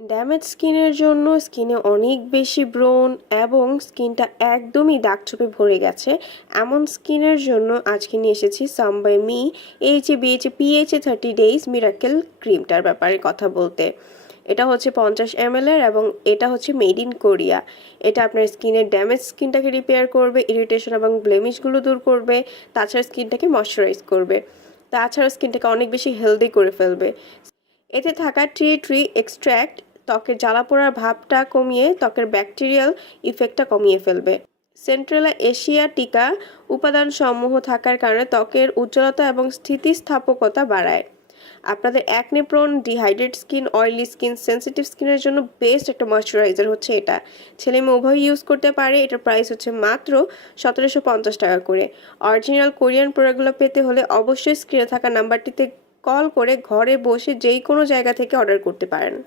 Damage স্কিনের জন্য স্কিনে অনেক বেশি ব্রণ এবং স্কিনটা একদমই দাগ-ছোপে ভরে গেছে এমন স্কিনের জন্য আজকে নিয়ে এসেছি Some By Mi PHA 30 days miracle ক্রিমটার ব্যাপারে কথা বলতে। এটা হচ্ছে 50 ml এর এবং এটা হচ্ছে মেড ইন কোরিয়া। এটা আপনার স্কিনের ড্যামেজ স্কিনটাকে রিপেয়ার করবে, ইরিটেশন এবং ব্লেমিশগুলো দূর করবে, তাছাড়া স্কিনটাকে ময়শ্চারাইজ করবে, তাছাড়া স্কিনটাকে অনেক বেশি হেলদি করে ফেলবে। এতে থাকা ট্রি এক্সট্র্যাক্ট ত্বকের জ্বালাপোড়ার ভাবটা কমিয়ে ত্বকের ব্যাকটেরিয়াল ইফেক্টটা কমিয়ে ফেলবে। সেন্ট্রাল এশিয়াটিকা উপাদান সমূহ থাকার কারণে ত্বকের উজ্জ্বলতা এবং স্থিতিস্থাপকতা বাড়ায়। আপনাদের acne prone, dehydrate skin, oily skin, sensitive স্কিনের জন্য বেস্ট একটা ময়শ্চারাইজার হচ্ছে এটা। ছেলে মেয়ে উভয় ইউজ করতে পারে। এটার প্রাইস হচ্ছে মাত্র 1750 টাকা করে। অরিজিনাল কোরিয়ান প্রোডাক্টগুলো পেতে হলে অবশ্যই স্ক্রিনে থাকা নাম্বারটিতে কল করে ঘরে বসে যেই কোনো জায়গা থেকে অর্ডার করতে পারেন।